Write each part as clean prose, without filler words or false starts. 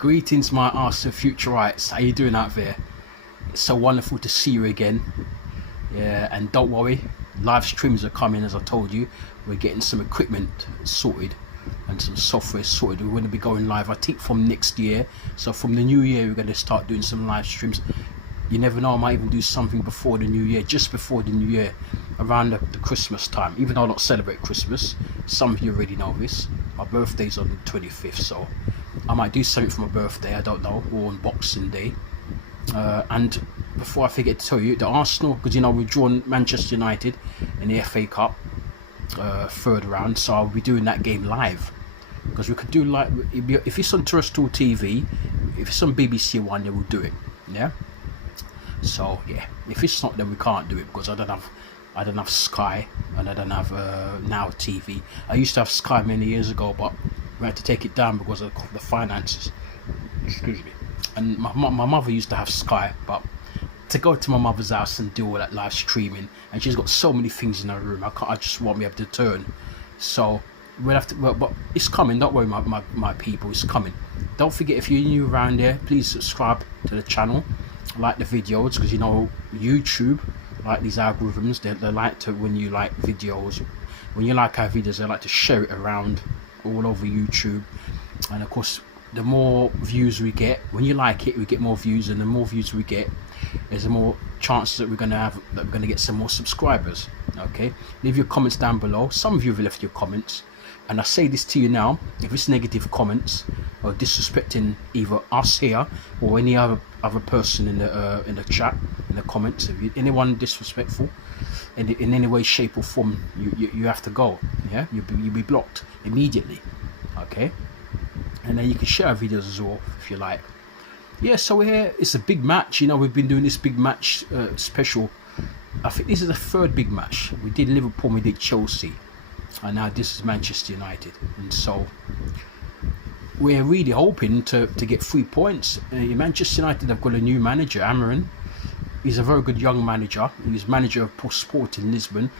Greetings, my Arsenal futurites. How you doing out there? It's so wonderful to see you again. Yeah, and don't worry, live streams are coming. As I told you, we're getting some equipment sorted and some software sorted. We're going to be going live, I think, from next year. So from the new year, we're going to start doing some live streams. You never know, I might even do something before the new year, just before the new year, around the Christmas time. Even though I don't celebrate Christmas, some of you already know this. My birthday's on the 25th, so I might do something for my birthday, I don't know, or on Boxing Day. And before I forget to tell you, the Arsenal, because you know we've drawn Manchester United in the FA Cup third round, so I'll be doing that game live. Because we could do like, if it's on terrestrial TV, if it's on BBC One, they will do it. Yeah. So yeah, if it's not, then we can't do it because I don't have Sky and I don't have Now TV. I used to have Sky many years ago, but we had to take it down because of the finances. Excuse me. And my mother used to have Sky, but to go to my mother's house and do all that live streaming, and she's got so many things in her room, I just won't be able to turn. So we'll have to. Well, but it's coming. Don't worry, my people. It's coming. Don't forget, if you're new around there, please subscribe to the channel, like the videos, because you know YouTube, like these algorithms, they like to, when you like videos, when you like our videos, they like to share it around all over YouTube. And of course, the more views we get, when you like it, we get more views, and the more views we get, there's more chances that we're going to get some more subscribers. Okay, leave your comments down below. Some of you have left your comments, and I say this to you now: if it's negative comments or disrespecting either us here or any other person in the chat, in the comments, if anyone disrespectful in any way, shape or form, you have to go. Yeah, you'll be blocked immediately. Okay, and then you can share our videos as well if you like. Yeah, so we're here. It's a big match. You know, we've been doing this big match special. I think this is the third big match. We did Liverpool, we did Chelsea, and now this is Manchester United. And so we're really hoping to get 3 points. Manchester United have got a new manager, Amarin. He's a very good young manager. He's manager of Sporting Lisbon.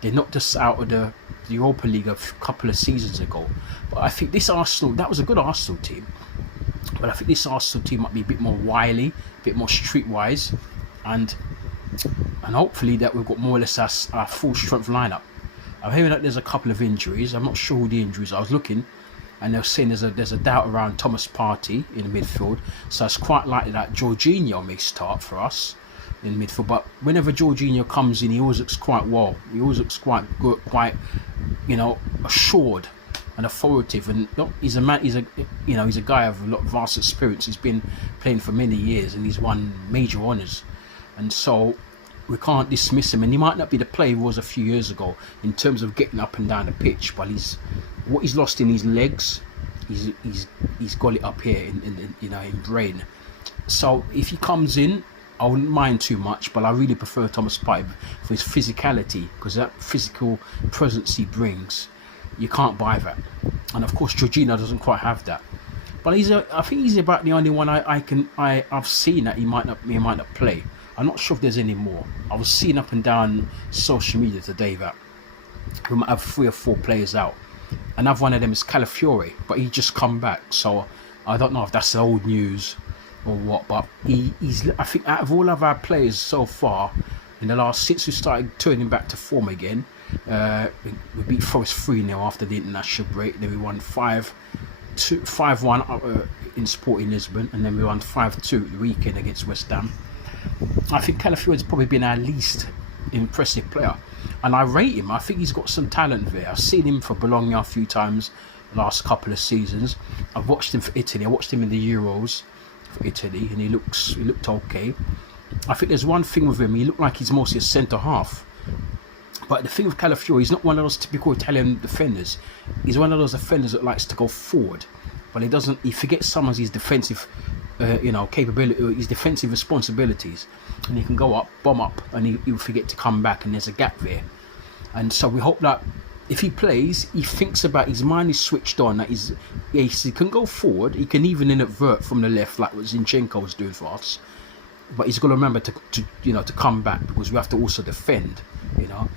They knocked us out of the Europa League a couple of seasons ago. But I think this Arsenal, that was a good Arsenal team. But I think this Arsenal team might be a bit more wily, a bit more streetwise, and hopefully that we've got more or less our full strength lineup. I'm hearing that there's a couple of injuries. I'm not sure who the injuries are. I was looking, and they're saying there's a doubt around Thomas Partey in the midfield. So it's quite likely that Jorginho may start for us in midfield. But whenever Jorginho comes in, he always looks quite well. He always looks quite good, quite, you know, assured and authoritative. And he's a man. He's a guy of a lot of vast experience. He's been playing for many years and he's won major honours. And so we can't dismiss him. And he might not be the player he was a few years ago in terms of getting up and down the pitch, but what he's lost in his legs, he's got it up here in brain. So if he comes in, I wouldn't mind too much, but I really prefer Thomas Partey for his physicality, because that physical presence he brings, you can't buy that. And of course, Jorginho doesn't quite have that. But I think he's about the only one I've seen that he might not play. I'm not sure if there's any more. I was seeing up and down social media today that we might have 3 or 4 players out. Another one of them is Calafiore, but he just come back. So I don't know if that's old news or what. But he's, I think, out of all of our players so far, in the last, since we started turning back to form again, we beat Forest 3-0 after the international break. Then we won 5-1 in Sporting Lisbon, and then we won 5-2 the weekend against West Ham. I think Calafiore has probably been our least impressive player, and I rate him. I think he's got some talent there. I've seen him for Bologna a few times the last couple of seasons. I've watched him for Italy. I watched him in the Euros for Italy, and he looked okay. I think there's one thing with him. He looked like he's mostly a centre half. But the thing with Calafiore, he's not one of those typical Italian defenders. He's one of those defenders that likes to go forward, but he forgets some of his defensive capability, his defensive responsibilities, and he can go up, bomb up, and he'll forget to come back, and there's a gap there. And so we hope that if he plays, he thinks about, his mind is switched on, that he can go forward, he can even invert from the left like what Zinchenko was doing for us, but he's got to remember to come back, because we have to also defend, you know.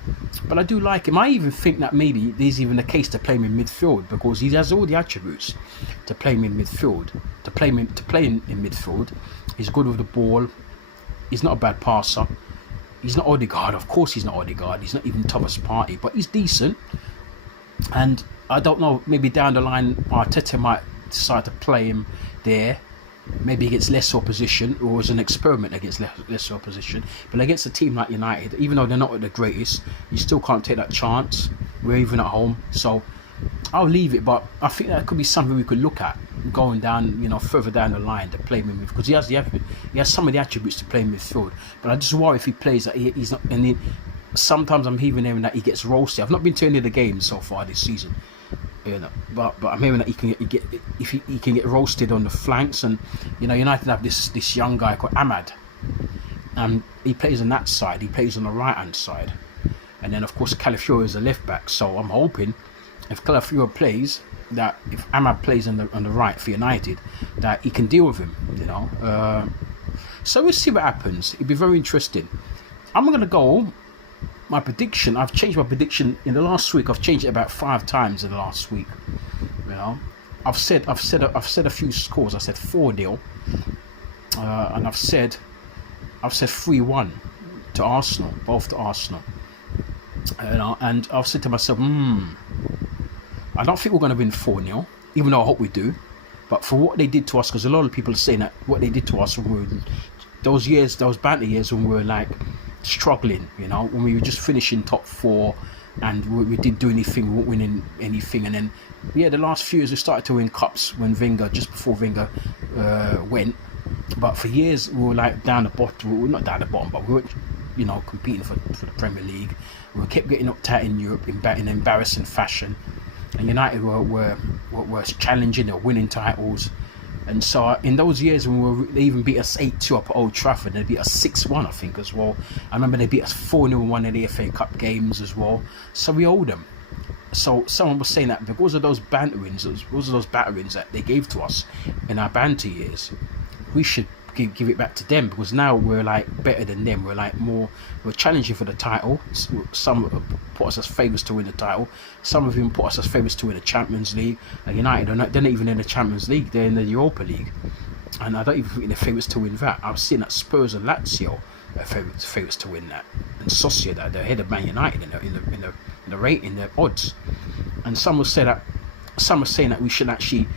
But I do like him. I even think that maybe there's even the case to play him in midfield, because he has all the attributes to play him in midfield. To play in midfield, he's good with the ball. He's not a bad passer. He's not Odegaard, of course he's not Odegaard. He's not even Thomas Partey, but he's decent. And I don't know, maybe down the line Arteta might decide to play him there, maybe against less opposition, or as an experiment against less opposition. But against a team like United, even though they're not the greatest, you still can't take that chance. We're even at home, so I'll leave it. But I think that could be something we could look at going down, further down the line, to play him in midfield, because he has some of the attributes to play in midfield. But I just worry if he plays that he's not. And sometimes I'm even hearing that he gets roasted. I've not been to any of the games so far this season, but I'm hearing that he can get roasted on the flanks. And United have this young guy called Ahmad, and he plays on that side. He plays on the right hand side, and then of course Calafiori is a left back. So I'm hoping if Calafiori plays, that if Ahmad plays on the right for United, that he can deal with him. So we'll see what happens. It'll be very interesting. I'm gonna go. My prediction, I've changed my prediction in the last week. I've changed it about 5 times in the last week. I've said a few scores. I said 4-0, and I've said 3-1 to Arsenal, both to Arsenal. And I've said to myself, I don't think we're going to win 4-0, even though I hope we do. But for what they did to us, because a lot of people are saying that what they did to us when we were those banter years when we were like struggling, when we were just finishing top 4, and we didn't do anything, we weren't winning anything. And then the last few years we started to win cups when just before Wenger went. But for years we were like down the bottom. We were not down the bottom, but we weren't competing for the Premier League. We kept getting knocked out in Europe in embarrassing fashion, and United were challenging, they were winning titles. And so in those years when they even beat us 8-2 up at Old Trafford, they beat us 6-1 I think as well. I remember they beat us 4-0 in one of the FA Cup games as well. So we owed them. So someone was saying that because of those batterings that they gave to us in our banter years, we should give it back to them, because now we're like better than them. We're challenging for the title. Some put us as favourites to win the title. Some of them put us as favourites to win the Champions League. United they're not even in the Champions League, they're in the Europa League, and I don't even think they're favourites to win that. I've seen that Spurs and Lazio are favourites to win that, and Sociedad they're ahead of Man United in the rating, their odds. And some are saying that we should actually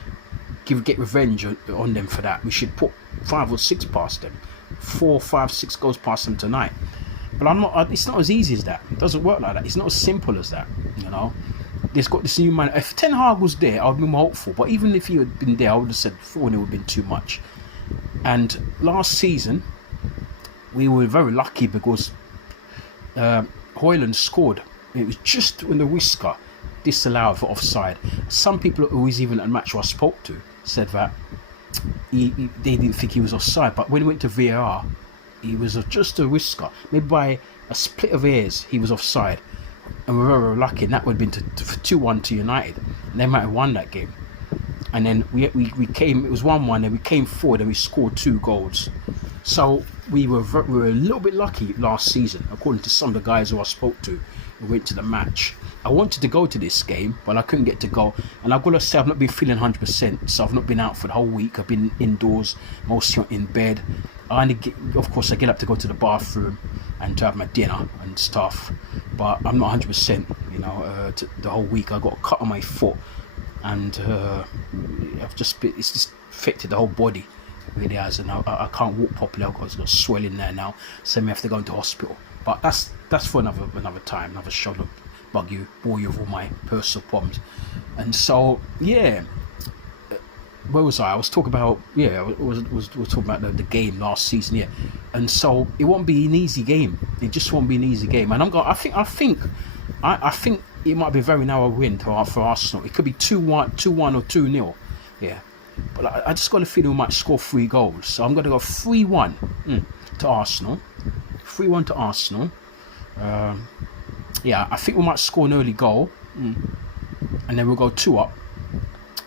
get revenge on them for that. We should put 5 or 6 past them, 4, 5, 6 goals past them tonight. But I'm not. It's not as easy as that. It doesn't work like that. It's not as simple as that. There's got this new man. If Ten Hag was there, I'd be more hopeful. But even if he had been there, I would have said 4-0 would have been too much. And last season, we were very lucky because Højlund scored. It was just when the whisker disallowed for offside. Some people who was even at a match I spoke to said that they didn't think he was offside, but when he went to VAR, he was just a whisker. Maybe by a split of hairs, he was offside. And we were very lucky, and that would have been 2-1 to United. And they might have won that game. And then we came, it was 1-1, and we came forward and we scored 2 goals. So we were a little bit lucky last season, according to some of the guys who I spoke to who went to the match. I wanted to go to this game, but I couldn't get to go. And I've got to say, I've not been feeling 100%, so I've not been out for the whole week. I've been indoors, mostly in bed. Of course, I get up to go to the bathroom and to have my dinner and stuff, but I'm not 100%. The whole week I got a cut on my foot, and it's just affected the whole body. It really has, and I can't walk properly. I've got swelling there now, so I may have to go into hospital. But that's for another time, another show to bore you with all my personal problems. And so where was I? I was talking about was talking about the game last season, and so it won't be an easy game. It just won't be an easy game. And I think it might be a very narrow win for Arsenal. It could be 2-1 or 2-0, But I just got a feeling we might score 3 goals. So I'm going to go 3-1 to Arsenal. 3-1 to Arsenal. I think we might score an early goal, and then we'll go 2 up.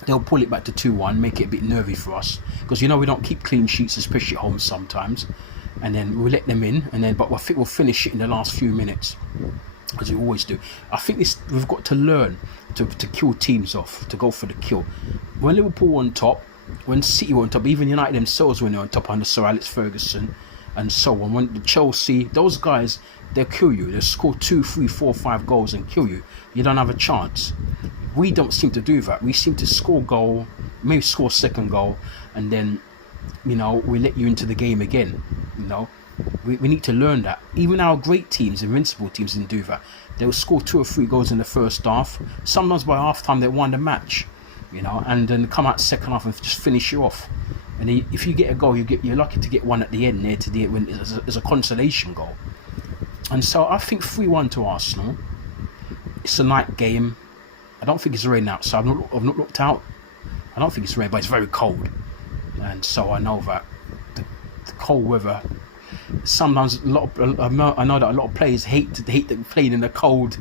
They'll pull it back to 2-1, make it a bit nervy for us, because we don't keep clean sheets, especially at home sometimes. and then we'll let them in, and then but I think we'll finish it in the last few minutes, as we always do. I think we've got to learn to kill teams off, to go for the kill. When Liverpool were on top, when City were on top, even United themselves when they were on top under Sir Alex Ferguson and so on, when the Chelsea, those guys, they'll kill you. They'll score 2, 3, 4, 5 goals and kill you. You don't have a chance. We don't seem to do that. We seem to score a goal, maybe score a second goal, and then, we let you into the game again. We need to learn that. Even our great teams, invincible teams, didn't do that. They'll score 2 or 3 goals in the first half. Sometimes by half time they won the match, and then come out second half and just finish you off. And if you get a goal, you're lucky to get one at the end there to the when as a consolation goal. And so I think 3-1 to Arsenal. It's a night game. I don't think it's raining outside. I've not looked out. I don't think it's raining, but it's very cold. And so I know that the cold weather. Sometimes I know that a lot of players hate playing in the cold,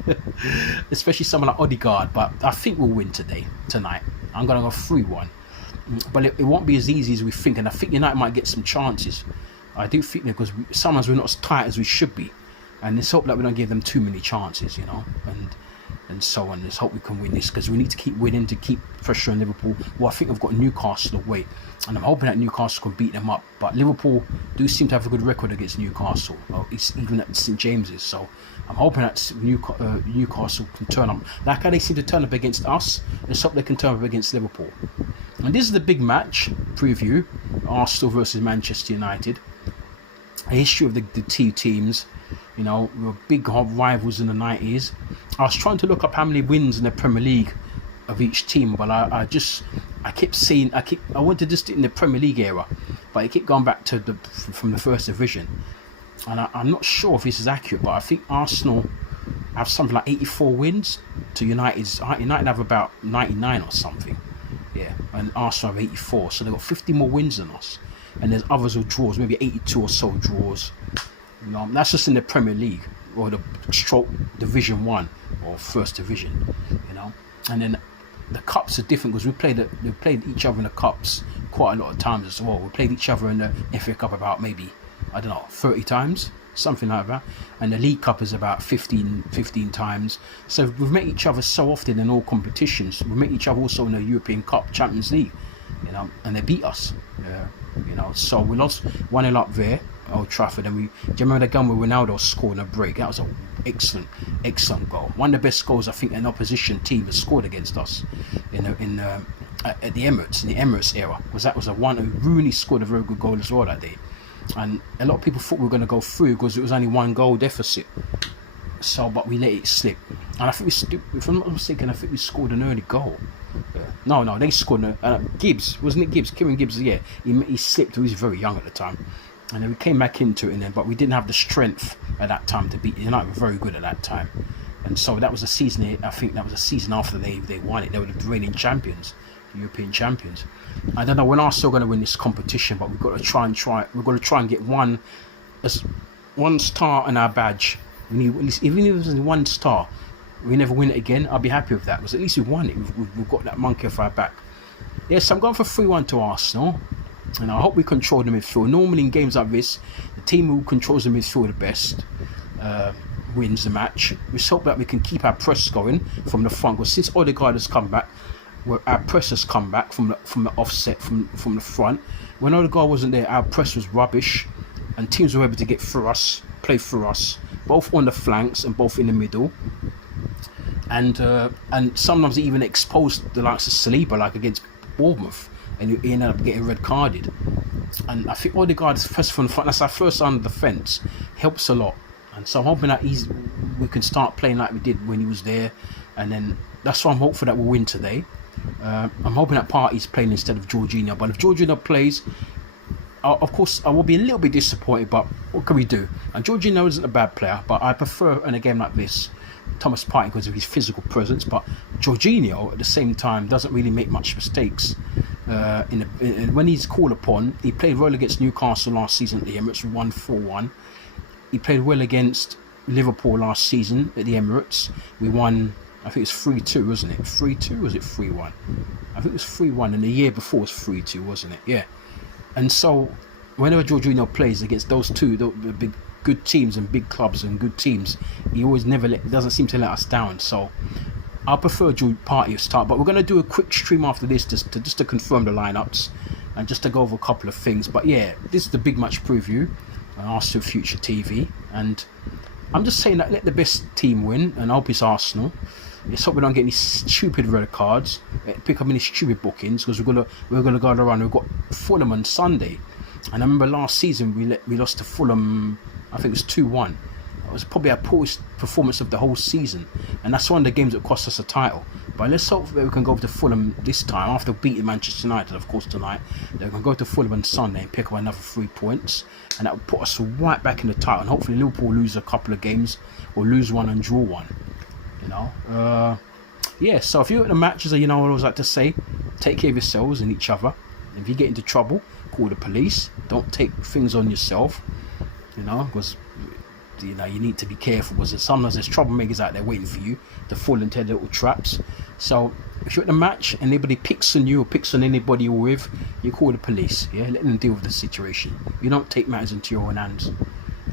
especially someone like Odegaard. But I think we'll win tonight. I'm gonna go 3-1, but it won't be as easy as we think. And I think United might get some chances. I do think that because sometimes we're not as tight as we should be, and let's hope that we don't give them too many chances, and so on. Let's hope we can win this, because we need to keep winning to keep pressure on Liverpool. Well, I think I've got Newcastle away, and I'm hoping that Newcastle can beat them up. But Liverpool do seem to have a good record against Newcastle, even at St James's. So I'm hoping that Newcastle can turn up. Like how they seem to turn up against us, let's hope they can turn up against Liverpool. And this is the big match preview: Arsenal versus Manchester United. A history of the two teams. We were big rivals in the 90s. I was trying to look up how many wins in the Premier League of each team, but I kept seeing I wanted to just do it in the Premier League era, but it kept going back to from the first division, and I'm not sure if this is accurate, but I think Arsenal have something like 84 wins to United's. United have about 99 or something, and Arsenal have 84, so they've got 50 more wins than us, and there's others who draws, maybe 82 or so draws. That's just in the Premier League or the stroke Division 1 or First Division, and then the cups are different because we played each other in the cups quite a lot of times as well. We played each other in the FA Cup about maybe 30 times, something like that, and the League Cup is about 15 times. So we've met each other so often in all competitions. We met each other also in the European Cup, Champions League, and they beat us. So we lost 1-0 up there, Old Trafford, and do you remember the game where Ronaldo scored in a break? That was an excellent goal. One of the best goals I think an opposition team has scored against us at the Emirates, in the Emirates era, because that was Rooney scored a very good goal as well that day, and a lot of people thought we were going to go through because it was only 1 goal deficit. So, but we let it slip, and I think if I'm not mistaken, I think we scored an early goal. No, they scored. Gibbs, wasn't it Gibbs? Kieran Gibbs, yeah. He slipped. He was very young at the time, and then we came back into it. But we didn't have the strength at that time to beat United. Were very good at that time, and so that was a season. I think that was a season after they won it. They were the reigning champions, the European champions. I don't know when Arsenal are going to win this competition, but we've got to try. We've got to try and get one star in our badge. We need at least, even if it's 1 star. We never win it again, I'll be happy with that, because at least we've won it. We've got that monkey off our back. Yes, I'm going for 3-1 to Arsenal, and I hope we control the midfield. Normally in games like this, the team who controls the midfield the best wins the match. We hope that we can keep our press going from the front, because since Odegaard has come back, our press has come back from the offset, from the front. When Odegaard wasn't there, our press was rubbish, and teams were able to get through us, play through us, both on the flanks and both in the middle. And sometimes he even exposed the likes of Saliba, like against Bournemouth, and he ended up getting red carded. And I think Odegaard's first from the front, that's our first on the defence, helps a lot. And so I'm hoping that we can start playing like we did when he was there, and then that's why I'm hopeful that we'll win today. I'm hoping that Partey's playing instead of Jorginho, but if Jorginho plays, of course I will be a little bit disappointed, but what can we do? And Jorginho isn't a bad player, but I prefer in a game like this Thomas Partey because of his physical presence, but Jorginho at the same time doesn't really make much mistakes. When he's called upon, he played well against Newcastle last season at the Emirates. We won 4-1. He played well against Liverpool last season at the Emirates. We won, I think it's 3-2, wasn't it? 3-2, or was it 3-1? I think it was 3-1, and the year before was 3-2, wasn't it? Yeah. And so whenever Jorginho plays against those two, the big good teams and big clubs and good teams, he always doesn't seem to let us down. So I prefer Partey to start, but we're going to do a quick stream after this just to confirm the lineups and just to go over a couple of things. But yeah, this is the big match preview on Arsenal Future TV, and I'm just saying that let the best team win, and I hope it's Arsenal. Let's hope we don't get any stupid red cards, pick up any stupid bookings, because we're gonna go around. We've got Fulham on Sunday, and I remember last season we lost to Fulham. I think it was 2-1. It was probably our poorest performance of the whole season, and that's one of the games that cost us a title. But let's hope that we can go to Fulham this time after beating Manchester United, of course, tonight. That we can go to Fulham on Sunday and pick up another 3 points, and that will put us right back in the title. And hopefully Liverpool lose a couple of games, or lose one and draw one. You know, yeah. So if you're at the matches, you know what I always like to say: take care of yourselves and each other. If you get into trouble, call the police. Don't take things on yourself. You know, because you need to be careful, because sometimes there's troublemakers out there waiting for you to fall into their little traps. So if you're at the match and anybody picks on you or picks on anybody you're with, you call the police. Yeah, let them deal with the situation. You don't take matters into your own hands.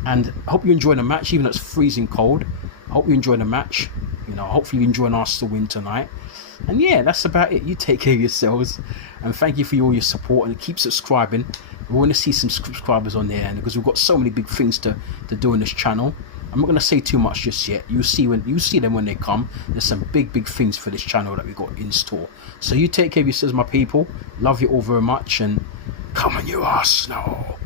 And I hope you enjoy the match, even though it's freezing cold. I hope you enjoy the match. You know, hopefully you enjoy an Arsenal win tonight. And yeah, that's about it. You take care of yourselves, and thank you for all your support, and keep subscribing. We want to see some subscribers on there, and because we've got so many big things to do on this channel. I'm not going to say too much just yet. You see them when they come. There's some big things for this channel that we got in store. So you take care of yourselves, my people. Love you all very much, and come on, you Arsenal.